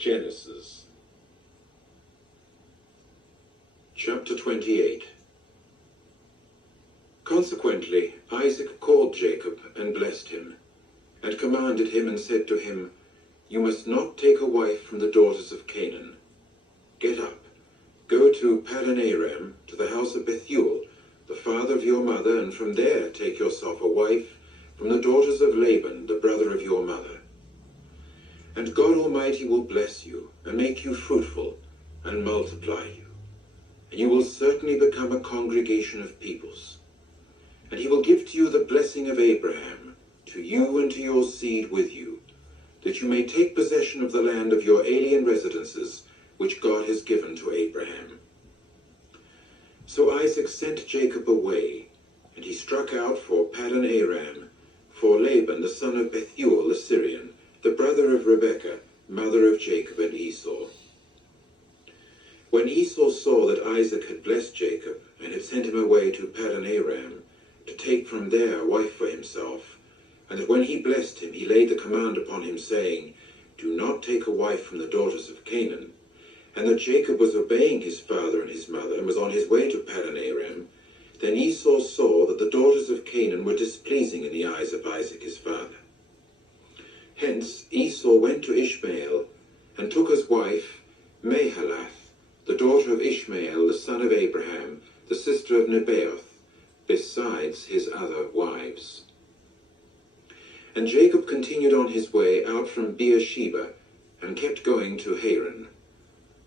Genesis. Chapter 28. Consequently, Isaac called Jacob and blessed him, and commanded him and said to him, "You must not take a wife from the daughters of Canaan. Get up, go to Paddan Aram, to the house of Bethuel, the father of your mother, and from there take yourself a wife from the daughters of Laban, the brother of your mother. And God Almighty will bless you, and make you fruitful, and multiply you. And you will certainly become a congregation of peoples. And he will give to you the blessing of Abraham, to you and to your seed with you, that you may take possession of the land of your alien residences, which God has given to Abraham." So Isaac sent Jacob away, and he struck out for Paddan Aram, for Laban the son of Bethuel the Syrian, the brother of Rebekah, mother of Jacob and Esau. When Esau saw that Isaac had blessed Jacob, and had sent him away to Paddan Aram, to take from there a wife for himself, and that when he blessed him he laid the command upon him, saying, "Do not take a wife from the daughters of Canaan," and that Jacob was obeying his father and his mother, and was on his way to Paddan Aram, then Esau saw that the daughters of Canaan were displeasing in the eyes of Isaac his father. Hence Esau went to Ishmael, and took as wife Mahalath, the daughter of Ishmael the son of Abraham, the sister of Nebaioth, besides his other wives. And Jacob continued on his way out from Beersheba, and kept going to Haran.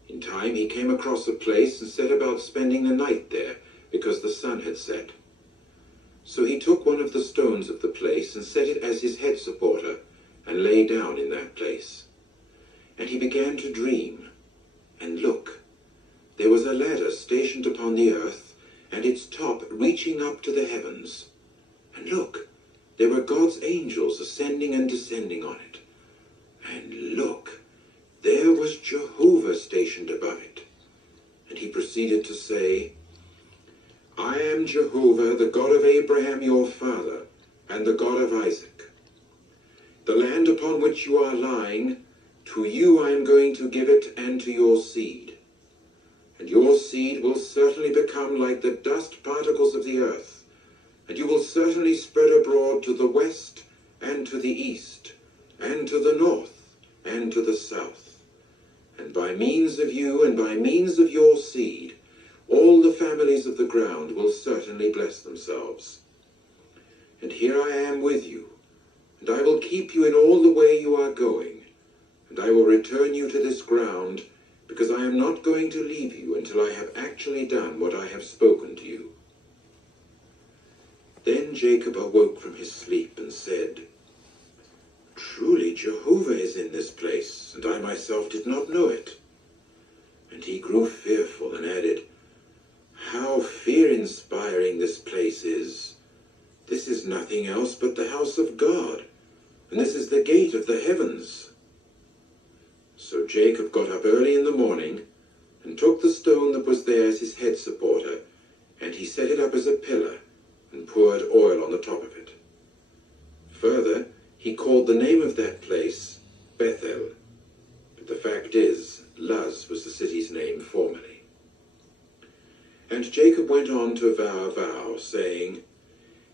In time he came across a place, and set about spending the night there, because the sun had set. So he took one of the stones of the place, and set it as his head supporter, and lay down in that place. And he began to dream, and look, there was a ladder stationed upon the earth, and its top reaching up to the heavens. And look, there were God's angels ascending and descending on it. And look, there was Jehovah stationed above it. And he proceeded to say, "I am Jehovah, the God of Abraham your father, and the God of Isaac. The land upon which you are lying, to you I am going to give it, and to your seed. And your seed will certainly become like the dust particles of the earth, and you will certainly spread abroad to the west, and to the east, and to the north, and to the south. And by means of you, and by means of your seed, all the families of the ground will certainly bless themselves. And here I am with you, and I will keep you in all the way you are going, and I will return you to this ground, because I am not going to leave you until I have actually done what I have spoken to you." Then Jacob awoke from his sleep and said, "Truly Jehovah is in this place, and I myself did not know it." And he grew fearful, and added, "How fear-inspiring this place is! This is nothing else but the house of God, and this is the gate of the heavens." So Jacob got up early in the morning, and took the stone that was there as his head supporter, and he set it up as a pillar, and poured oil on the top of it. Further, he called the name of that place Bethel, but the fact is, Luz was the city's name formerly. And Jacob went on to vow a vow, saying,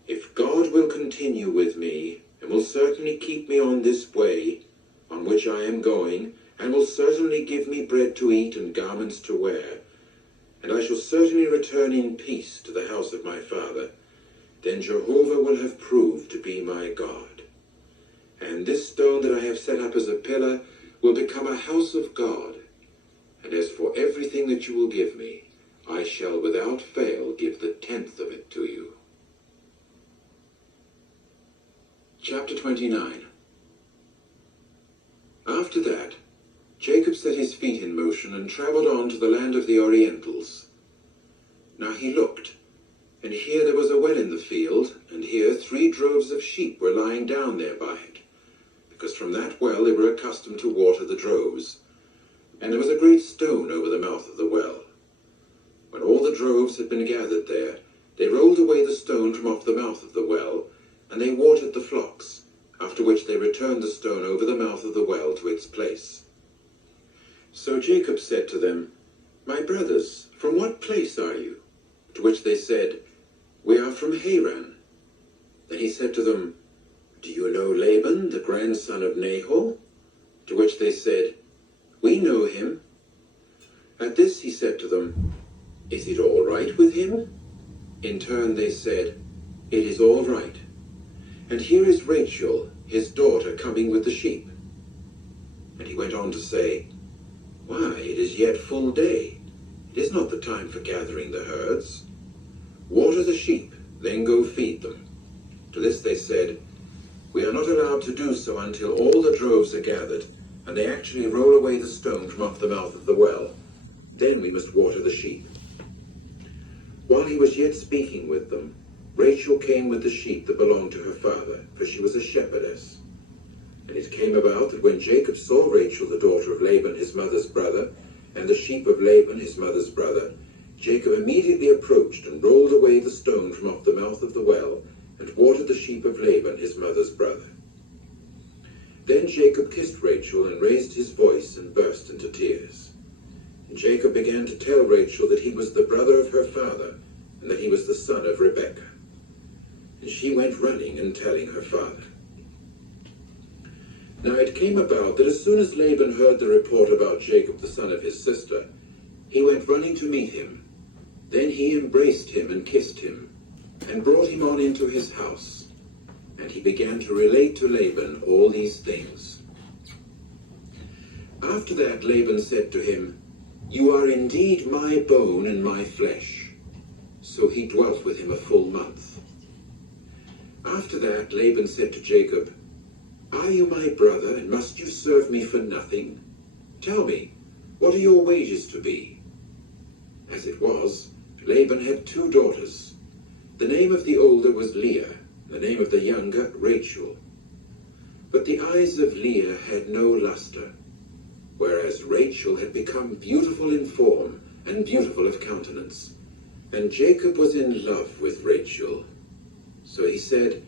"If God will continue with me, and will certainly keep me on this way, on which I am going, and will certainly give me bread to eat and garments to wear, and I shall certainly return in peace to the house of my father, then Jehovah will have proved to be my God. And this stone that I have set up as a pillar will become a house of God. And as for everything that you will give me, I shall without fail give the 10th of it to you." Chapter 29. After that, Jacob set his feet in motion, and travelled on to the land of the Orientals. Now he looked, and here there was a well in the field, and here 3 droves of sheep were lying down there by it, because from that well they were accustomed to water the droves. And there was a great stone over the mouth of the well. When all the droves had been gathered there, they rolled away the stone from off the mouth of the well, and they watered the flocks, after which they returned the stone over the mouth of the well to its place. So Jacob said to them, My brothers, from what place are you? To which they said, We are from Haran. Then he said to them, Do you know Laban, the grandson of Nahor? To which they said, We know him. At this he said to them, Is it all right with him? In turn they said, It is all right. And here is Rachel, his daughter, coming with the sheep. And he went on to say, Why, it is yet full day. It is not the time for gathering the herds. Water the sheep, then go feed them. To this they said, We are not allowed to do so until all the droves are gathered, and they actually roll away the stone from off the mouth of the well. Then we must water the sheep. While he was yet speaking with them, Rachel came with the sheep that belonged to her father, for she was a shepherdess. And it came about that when Jacob saw Rachel, the daughter of Laban, his mother's brother, and the sheep of Laban, his mother's brother, Jacob immediately approached and rolled away the stone from off the mouth of the well, and watered the sheep of Laban, his mother's brother. Then Jacob kissed Rachel and raised his voice and burst into tears. And Jacob began to tell Rachel that he was the brother of her father, and that he was the son of Rebekah. And she went running and telling her father. Now it came about that as soon as Laban heard the report about Jacob, the son of his sister, he went running to meet him. Then he embraced him and kissed him, and brought him on into his house. And he began to relate to Laban all these things. After that Laban said to him, You are indeed my bone and my flesh. So he dwelt with him a full month. After that Laban said to Jacob, Are you my brother, and must you serve me for nothing? Tell me, what are your wages to be? As it was, Laban had 2 daughters. The name of the older was Leah, the name of the younger Rachel. But the eyes of Leah had no luster, whereas Rachel had become beautiful in form and beautiful of countenance. And Jacob was in love with Rachel. So he said,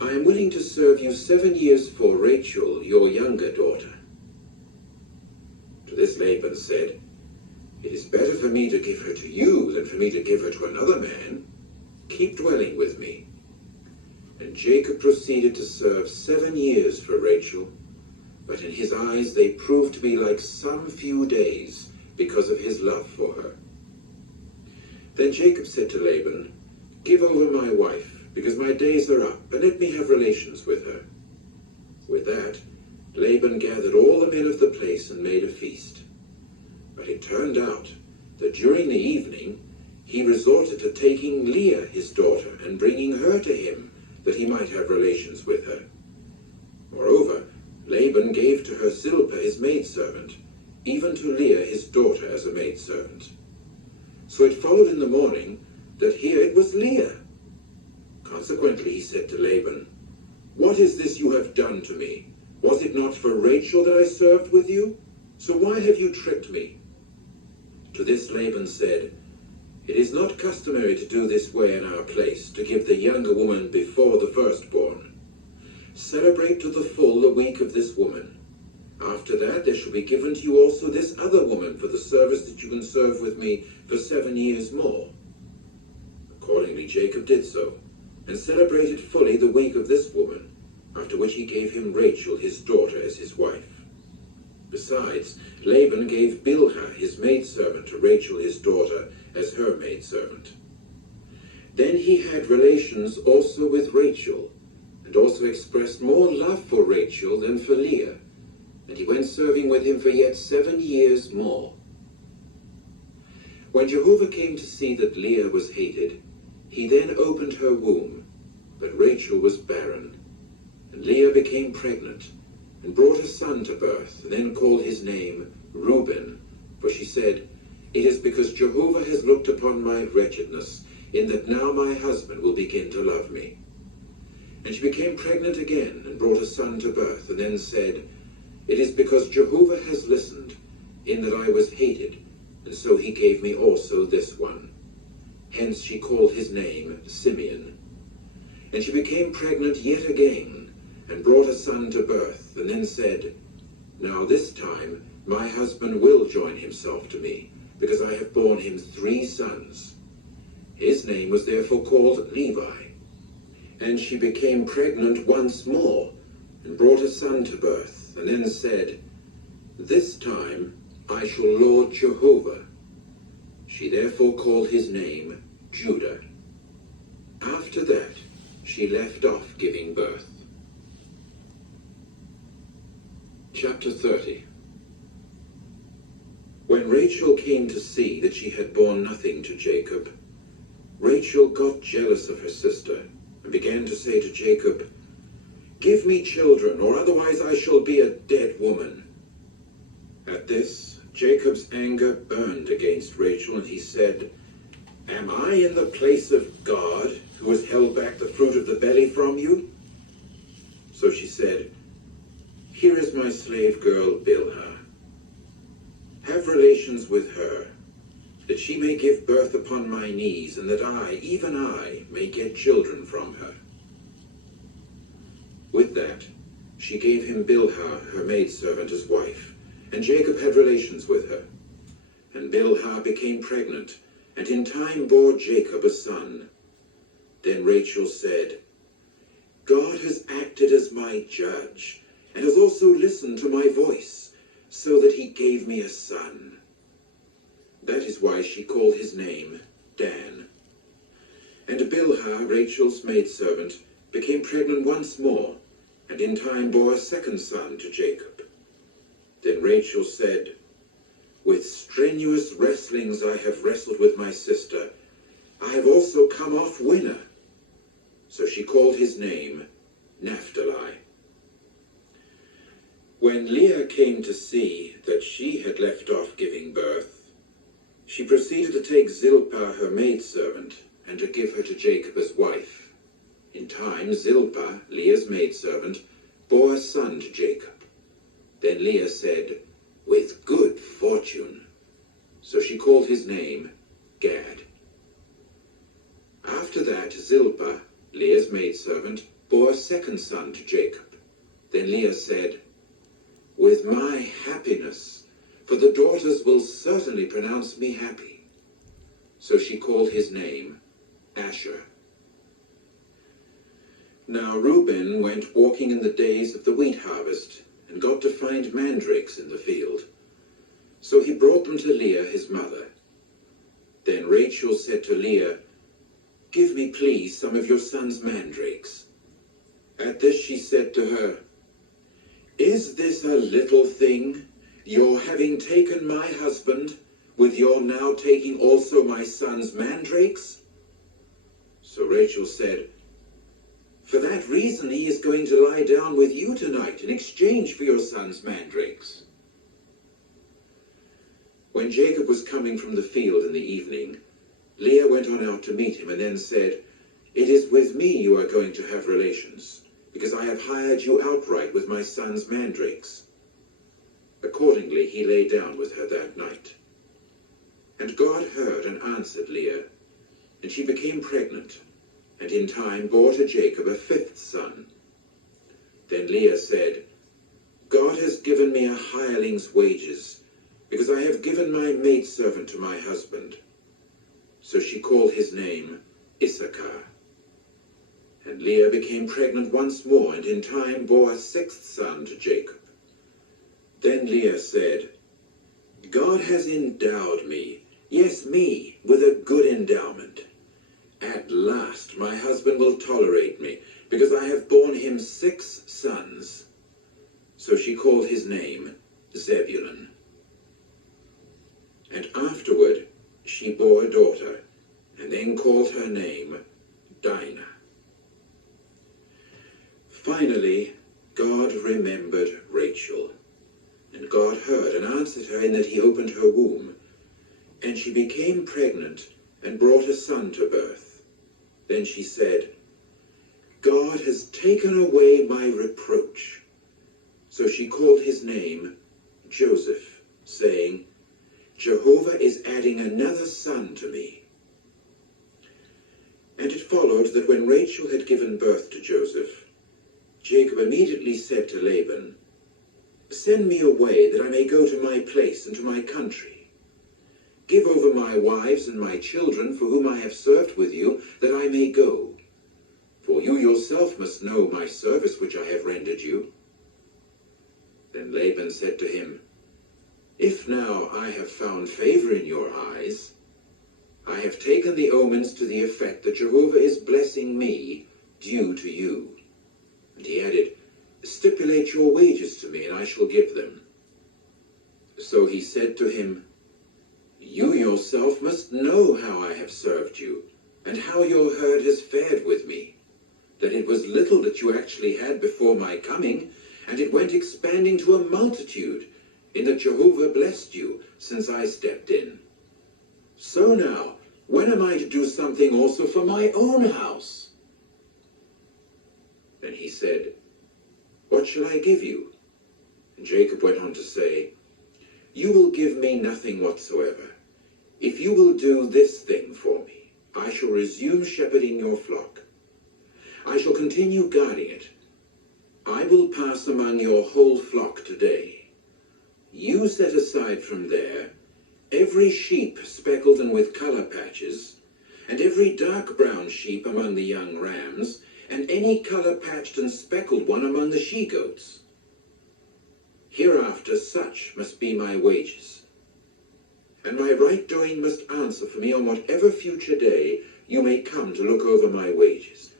I am willing to serve you 7 years for Rachel, your younger daughter. To this Laban said, It is better for me to give her to you than for me to give her to another man. Keep dwelling with me. And Jacob proceeded to serve 7 years for Rachel, but in his eyes they proved to be like some few days because of his love for her. Then Jacob said to Laban, Give over my wife, because my days are up, and let me have relations with her. With that, Laban gathered all the men of the place and made a feast. But it turned out that during the evening he resorted to taking Leah his daughter and bringing her to him, that he might have relations with her. Moreover, Laban gave to her Zilpah his maidservant, even to Leah his daughter as a maidservant. So it followed in the morning that here it was Leah. Consequently he said to Laban, What is this you have done to me? Was it not for Rachel that I served with you? So why have you tricked me? To this Laban said, It is not customary to do this way in our place, to give the younger woman before the firstborn. Celebrate to the full the week of this woman. After that there shall be given to you also this other woman for the service that you can serve with me for 7 years more. Accordingly Jacob did so, and celebrated fully the week of this woman, after which he gave him Rachel his daughter as his wife. Besides, Laban gave Bilhah his maidservant to Rachel his daughter as her maidservant. Then he had relations also with Rachel, and also expressed more love for Rachel than for Leah, and he went serving with him for yet 7 years more. When Jehovah came to see that Leah was hated, he then opened her womb, but Rachel was barren. And Leah became pregnant, and brought a son to birth, and then called his name Reuben, for she said, It is because Jehovah has looked upon my wretchedness, in that now my husband will begin to love me. And she became pregnant again, and brought a son to birth, and then said, It is because Jehovah has listened, in that I was hated, and so he gave me also this one. Hence she called his name Simeon. And she became pregnant yet again, and brought a son to birth, and then said, Now this time My husband will join himself to me, because I have borne him 3 sons. His name was therefore called Levi. And she became pregnant once more, and brought a son to birth, and then said, This time I shall lord Jehovah. She therefore called his name Judah. After that, she left off giving birth. Chapter 30. When Rachel came to see that she had borne nothing to Jacob, Rachel got jealous of her sister, and began to say to Jacob, Give me children, or otherwise I shall be a dead woman. At this, Jacob's anger burned against Rachel, and he said, Am I in the place of God, who has held back the fruit of the belly from you? So she said, Here is my slave girl Bilhah. Have relations with her, that she may give birth upon my knees, and that I, even I, may get children from her. With that, she gave him Bilhah, her maidservant, as wife, and Jacob had relations with her. And Bilhah became pregnant, and in time bore Jacob a son. Then Rachel said, God has acted as my judge, and has also listened to my voice, so that he gave me a son. That is why she called his name Dan. And Bilhah, Rachel's maidservant, became pregnant once more, and in time bore a second son to Jacob. Then Rachel said, With strenuous wrestlings I have wrestled with my sister. I have also come off winner. So she called his name Naphtali. When Leah came to see that she had left off giving birth, she proceeded to take Zilpah, her maidservant, and to give her to Jacob as wife. In time, Zilpah, Leah's maidservant, bore a son to Jacob. Then Leah said, With good fortune. So she called his name Gad. After that, Zilpah, Leah's maidservant, bore a second son to Jacob. Then Leah said, With my happiness, for the daughters will certainly pronounce me happy. So she called his name Asher. Now Reuben went walking in the days of the wheat harvest, and got to find mandrakes in the field. So he brought them to Leah his mother. Then Rachel said to Leah, Give me, please, some of your son's mandrakes. At this she said to her, Is this a little thing, your having taken my husband, with your now taking also my son's mandrakes? So Rachel said, For that reason he is going to lie down with you tonight in exchange for your son's mandrakes. When Jacob was coming from the field in the evening, Leah went on out to meet him and then said, It is with me you are going to have relations, because I have hired you outright with my son's mandrakes. Accordingly, he lay down with her that night. And God heard and answered Leah, and she became pregnant, and in time bore to Jacob a fifth son. Then Leah said, God has given me a hireling's wages, because I have given my maidservant to my husband. So she called his name Issachar. And Leah became pregnant once more, and in time bore a sixth son to Jacob. Then Leah said, God has endowed me, yes, me, with a good endowment. At last my husband will tolerate me, because I have borne him 6 sons. So she called his name Zebulun. And afterward she bore a daughter, and then called her name Dinah. Finally, God remembered Rachel, and God heard and answered her in that he opened her womb, and she became pregnant and brought a son to birth. Then she said, God has taken away my reproach. So she called his name Joseph, saying, Jehovah is adding another son to me. And it followed that when Rachel had given birth to Joseph, Jacob immediately said to Laban, Send me away, that I may go to my place and to my country. Give over my wives and my children, for whom I have served with you, that I may go. For you yourself must know my service which I have rendered you. Then Laban said to him, If now I have found favor in your eyes, I have taken the omens to the effect that Jehovah is blessing me due to you. And he added, Stipulate your wages to me, and I shall give them. So he said to him, You yourself must know how I have served you, and how your herd has fared with me, that it was little that you actually had before my coming, and it went expanding to a multitude, in that Jehovah blessed you since I stepped in. So now, when am I to do something also for my own house? Then he said, What shall I give you? And Jacob went on to say, You will give me nothing whatsoever. If you will do this thing for me, I shall resume shepherding your flock. I shall continue guarding it. I will pass among your whole flock today. You set aside from there every sheep speckled and with color patches, and every dark brown sheep among the young rams, and any color-patched and speckled one among the she-goats. Hereafter such must be my wages, and my right doing must answer for me on whatever future day you may come to look over my wages.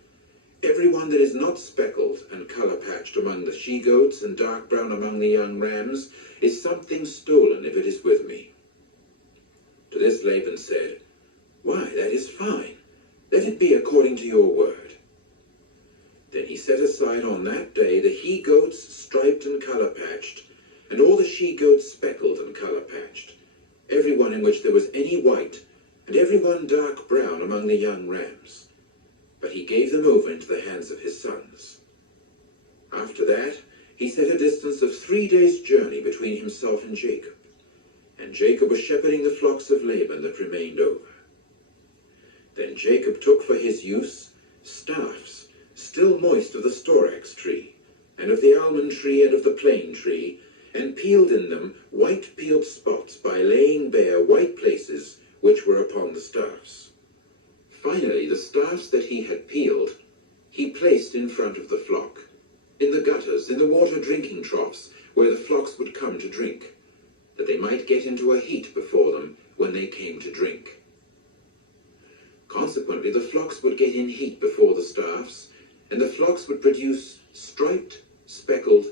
Every one that is not speckled and color-patched among the she-goats and dark brown among the young rams is something stolen if it is with me. To this Laban said, Why, that is fine. Let it be according to your word. Then he set aside on that day the he-goats striped and color-patched, and all the she-goats speckled and color-patched, every one in which there was any white, and every one dark brown among the young rams. But he gave them over into the hands of his sons. After that, he set a distance of 3 days' journey between himself and Jacob. And Jacob was shepherding the flocks of Laban that remained over. Then Jacob took for his use staffs, still moist of the storax tree, and of the almond tree and of the plane tree, and peeled in them white peeled spots by laying bare white places which were upon the staffs. Finally, the staffs that he had peeled, he placed in front of the flock, in the gutters, in the water drinking troughs, where the flocks would come to drink, that they might get into a heat before them when they came to drink. Consequently, the flocks would get in heat before the staffs, and the flocks would produce striped, speckled,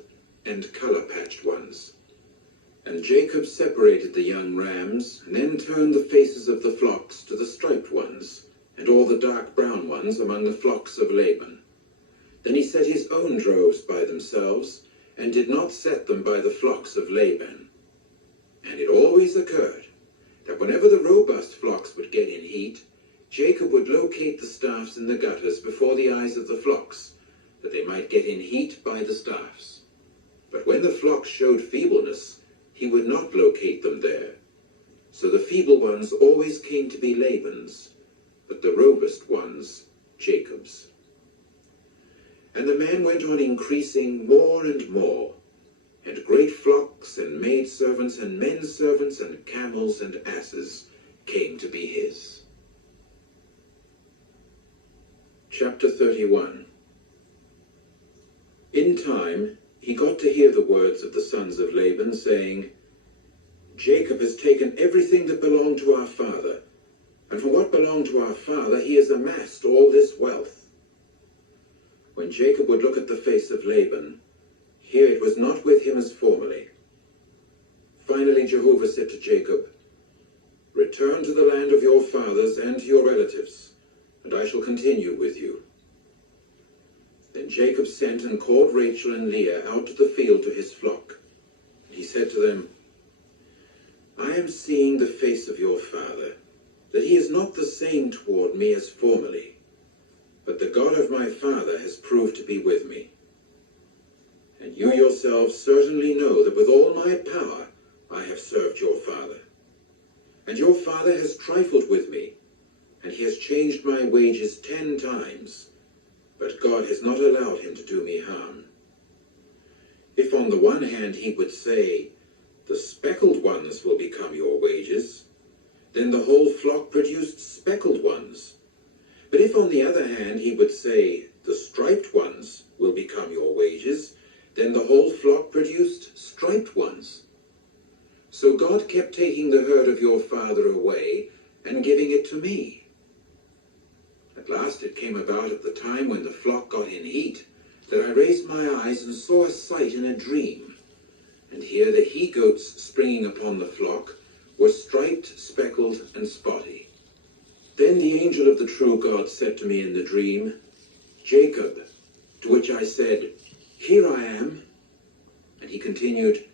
and color-patched ones. And Jacob separated the young rams, and then turned the faces of the flocks to the striped ones, and all the dark brown ones among the flocks of Laban. Then he set his own droves by themselves, and did not set them by the flocks of Laban. And it always occurred that whenever the robust flocks would get in heat, Jacob would locate the staffs in the gutters before the eyes of the flocks, that they might get in heat by the staffs. But when the flocks showed feebleness, he would not locate them there. So the feeble ones always came to be Laban's, but the robust ones Jacob's. And the man went on increasing more and more, and great flocks and maidservants and menservants and camels and asses came to be his. Chapter 31. In time he got to hear the words of the sons of Laban, saying, Jacob has taken everything that belonged to our father, and for what belonged to our father he has amassed all this wealth. When Jacob would look at the face of Laban, here it was not with him as formerly. Finally Jehovah said to Jacob, Return to the land of your fathers and to your relatives, and I shall continue with you. Then Jacob sent and called Rachel and Leah out to the field to his flock. He said to them, I am seeing the face of your father, that he is not the same toward me as formerly, but the God of my father has proved to be with me. And you yourselves certainly know that with all my power I have served your father. And your father has trifled with me, and he has changed my wages 10 times, but God has not allowed him to do me harm. If on the one hand he would say, "The speckled ones will become your wages," then the whole flock produced speckled ones. But if on the other hand he would say, "The striped ones will become your wages," then the whole flock produced striped ones. So God kept taking the herd of your father away and giving it to me. At last it came about at the time when the flock got in heat, that I raised my eyes and saw a sight in a dream. And here the he-goats springing upon the flock were striped, speckled, and spotty. Then the angel of the true God said to me in the dream, "Jacob," to which I said, "Here I am." And he continued,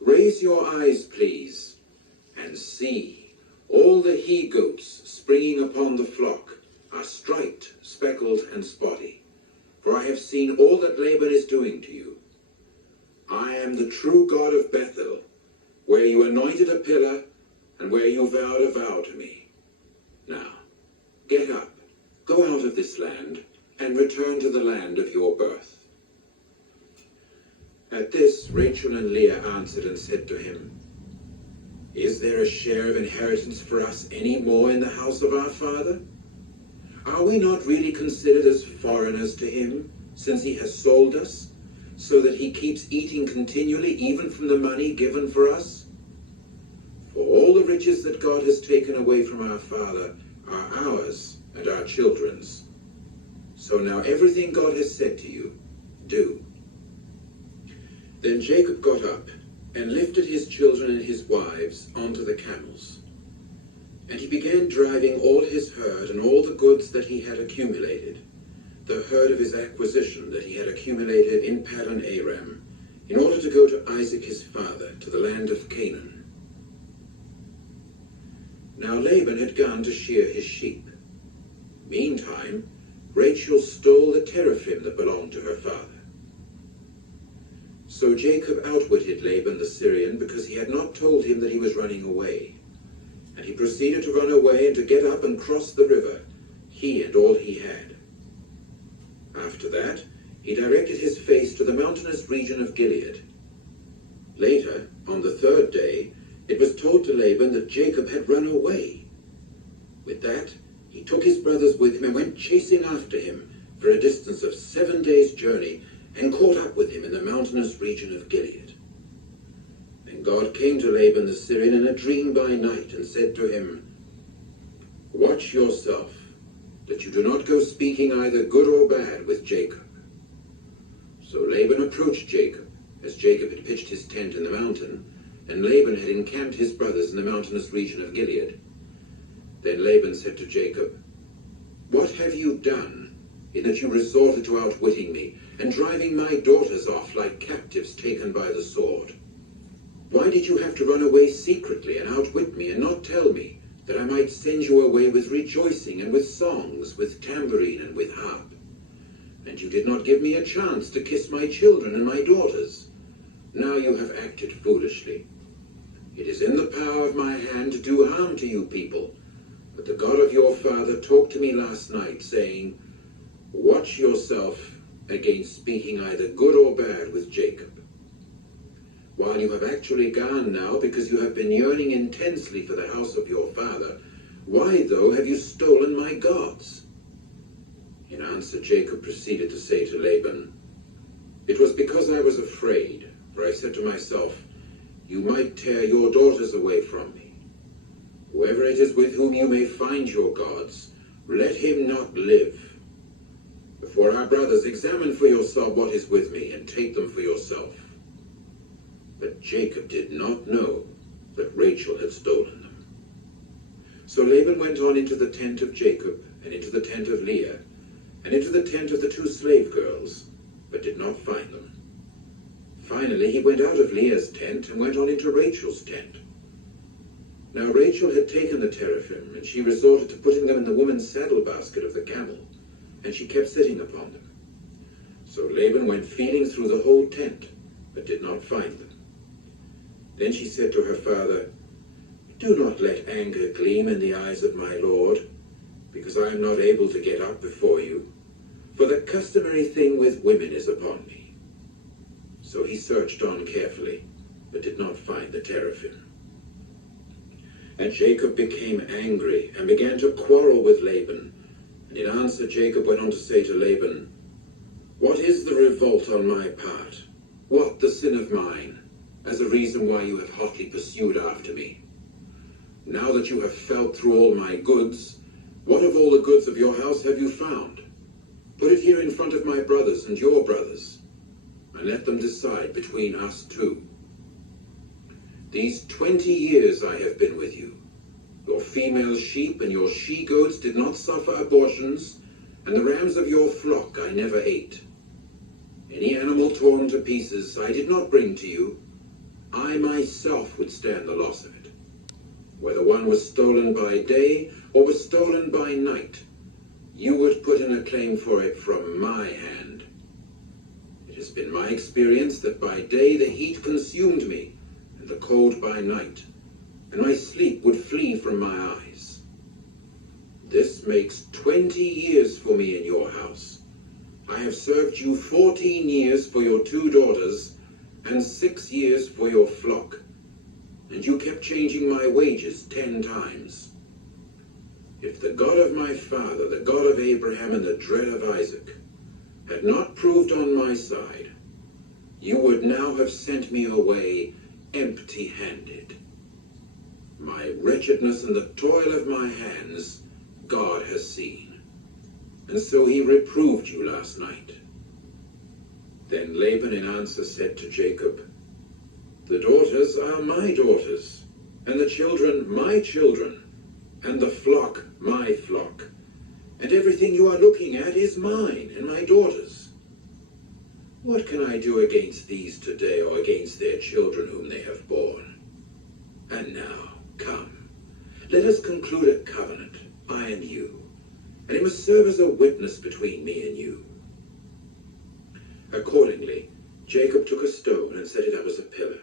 "Raise your eyes, please, and see, all the he-goats springing upon the flock are striped, speckled, and spotty. For I have seen all that Laban is doing to you. I am the true God of Bethel, where you anointed a pillar, and where you vowed a vow to me. Now, get up, go out of this land, and return to the land of your birth." At this, Rachel and Leah answered and said to him, "Is there a share of inheritance for us any more in the house of our father? Are we not really considered as foreigners to him, since he has sold us, so that he keeps eating continually even from the money given for us? For all the riches that God has taken away from our father are ours and our children's. So now everything God has said to you, do." Then Jacob got up and lifted his children and his wives onto the camels. And he began driving all his herd and all the goods that he had accumulated, the herd of his acquisition that he had accumulated in Paddan Aram, in order to go to Isaac his father, to the land of Canaan. Now Laban had gone to shear his sheep. Meantime, Rachel stole the teraphim that belonged to her father. So Jacob outwitted Laban the Syrian, because he had not told him that he was running away. And he proceeded to run away and to get up and cross the river, he and all he had. After that, he directed his face to the mountainous region of Gilead. Later, on the third day, it was told to Laban that Jacob had run away. With that, he took his brothers with him and went chasing after him for a distance of 7 days' journey, and caught up with him in the mountainous region of Gilead. And God came to Laban the Syrian in a dream by night and said to him, "Watch yourself, that you do not go speaking either good or bad with Jacob." So Laban approached Jacob, as Jacob had pitched his tent in the mountain, and Laban had encamped his brothers in the mountainous region of Gilead. Then Laban said to Jacob, "What have you done, in that you resorted to outwitting me, and driving my daughters off like captives taken by the sword? Why did you have to run away secretly and outwit me, and not tell me, that I might send you away with rejoicing and with songs, with tambourine and with harp? And you did not give me a chance to kiss my children and my daughters. Now you have acted foolishly. It is in the power of my hand to do harm to you people, but the God of your father talked to me last night, saying, 'Watch yourself against speaking either good or bad with Jacob.' While you have actually gone now, because you have been yearning intensely for the house of your father, why, though, have you stolen my gods?" In answer, Jacob proceeded to say to Laban, "It was because I was afraid, for I said to myself, 'You might tear your daughters away from me.' Whoever it is with whom you may find your gods, let him not live. Before our brothers, examine for yourself what is with me, and take them for yourself." But Jacob did not know that Rachel had stolen them. So Laban went on into the tent of Jacob, and into the tent of Leah, and into the tent of the 2 slave girls, but did not find them. Finally he went out of Leah's tent and went on into Rachel's tent. Now Rachel had taken the teraphim, and she resorted to putting them in the woman's saddle basket of the camel, and she kept sitting upon them. So Laban went feeling through the whole tent, but did not find them. Then she said to her father, "Do not let anger gleam in the eyes of my lord, because I am not able to get up before you, for the customary thing with women is upon me." So he searched on carefully, but did not find the teraphim. And Jacob became angry and began to quarrel with Laban. And in answer, Jacob went on to say to Laban, "What is the revolt on my part? What the sin of mine, as a reason why you have hotly pursued after me? Now that you have felt through all my goods, what of all the goods of your house have you found? Put it here in front of my brothers and your brothers, and let them decide between us two. These 20 years I have been with you. Your female sheep and your she-goats did not suffer abortions, and the rams of your flock I never ate. Any animal torn to pieces I did not bring to you. I myself would stand the loss of it. Whether one was stolen by day or was stolen by night, you would put in a claim for it from my hand. It has been my experience that by day the heat consumed me, and the cold by night, and my sleep would flee from my eyes. This makes 20 years for me in your house. I have served you 14 years for your 2 daughters, and 6 years for your flock, and you kept changing my wages 10 times. If the God of my father, the God of Abraham, and the dread of Isaac, had not proved on my side, you would now have sent me away empty-handed. My wretchedness and the toil of my hands God has seen, and so he reproved you last night." Then Laban in answer said to Jacob, "The daughters are my daughters, and the children my children, and the flock my flock, and everything you are looking at is mine and my daughters. What can I do against these today, or against their children whom they have borne? And now, come, let us conclude a covenant, I and you, and it must serve as a witness between me and you." Accordingly, Jacob took a stone and set it up as a pillar.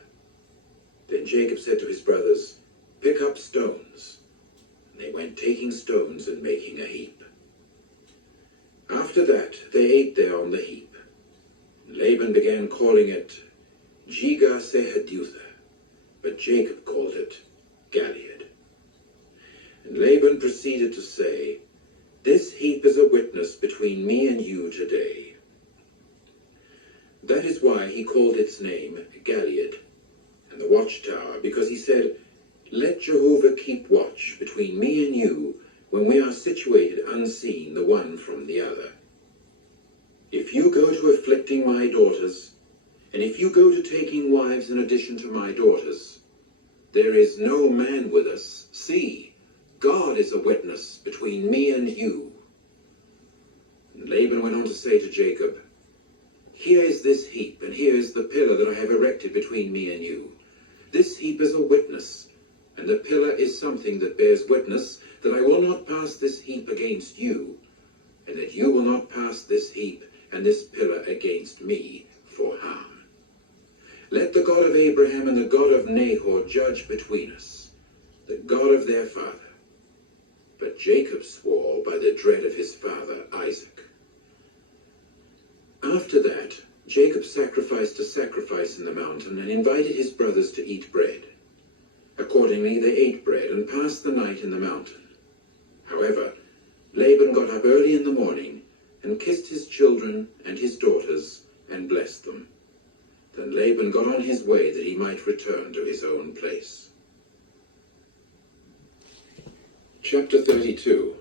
Then Jacob said to his brothers, "Pick up stones." And they went taking stones and making a heap. After that, they ate there on the heap. Laban began calling it Jegar-sahadutha, but Jacob called it Gilead. And Laban proceeded to say, "This heap is a witness between me and you today." That is why he called its name Gilead, and the watchtower, because he said, "Let Jehovah keep watch between me and you when we are situated unseen the one from the other. If you go to afflicting my daughters, and if you go to taking wives in addition to my daughters, there is no man with us. See, God is a witness between me and you." And Laban went on to say to Jacob, "Here is this heap, and here is the pillar that I have erected between me and you. This heap is a witness, and the pillar is something that bears witness that I will not pass this heap against you, and that you will not pass this heap and this pillar against me for harm. Let the God of Abraham and the God of Nahor judge between us, the God of their father." But Jacob swore by the dread of his father Isaac. After that, Jacob sacrificed a sacrifice in the mountain and invited his brothers to eat bread. Accordingly, they ate bread and passed the night in the mountain. However, Laban got up early in the morning and kissed his children and his daughters and blessed them. Then Laban got on his way that he might return to his own place. Chapter 32.